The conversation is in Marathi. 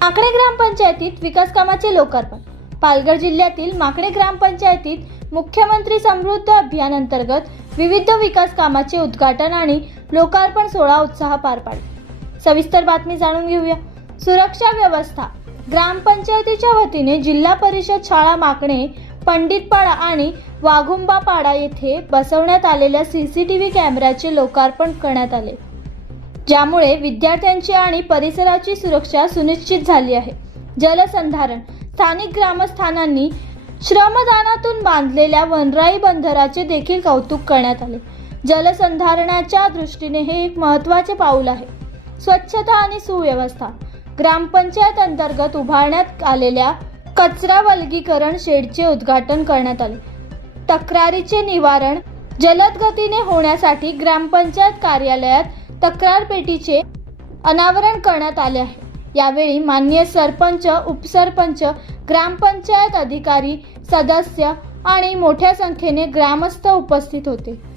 माकडे ग्रामपंचायतीत विकास कामाचे लोकार्पण. पालघर जिल्ह्यातील माकडे ग्रामपंचायतीत मुख्यमंत्री समृद्ध अभियान अंतर्गत विविध विकास कामाचे उद्घाटन आणि लोकार्पण सोहळा उत्साह पार पाडले. सविस्तर बातमी जाणून घेऊया. सुरक्षा व्यवस्था. ग्रामपंचायतीच्या वतीने जिल्हा परिषद शाळा माकणे पंडितपाडा आणि वाघुंबापाडा येथे बसवण्यात आलेल्या सी सी टी व्ही कॅमेऱ्याचे लोकार्पण करण्यात आले. ज्यामुळे विद्यार्थ्यांची आणि परिसराची सुरक्षा सुनिश्चित झाली आहे. जलसंधारण स्थानिक ग्रामस्थानांनी श्रमदानातून बांधलेल्या वनराई बंदराचे देखील कौतुक करण्यात आले. जलसंधारणाच्या दृष्टीने हे एक महत्त्वाचे पाऊल आहे. स्वच्छता आणि सुव्यवस्था ग्रामपंचायत अंतर्गत उभारण्यात आलेल्या कचरा वर्गीकरण शेडचे उद्घाटन करण्यात आले. तक्रारीचे निवारण जलद गतीने होण्यासाठी ग्रामपंचायत कार्यालयात तक्रार पेटीचे अनावरण करण्यात आले आहे. यावेळी मान्य सरपंच उपसरपंच ग्रामपंचायत अधिकारी सदस्य आणि मोठ्या संख्येने ग्रामस्थ उपस्थित होते.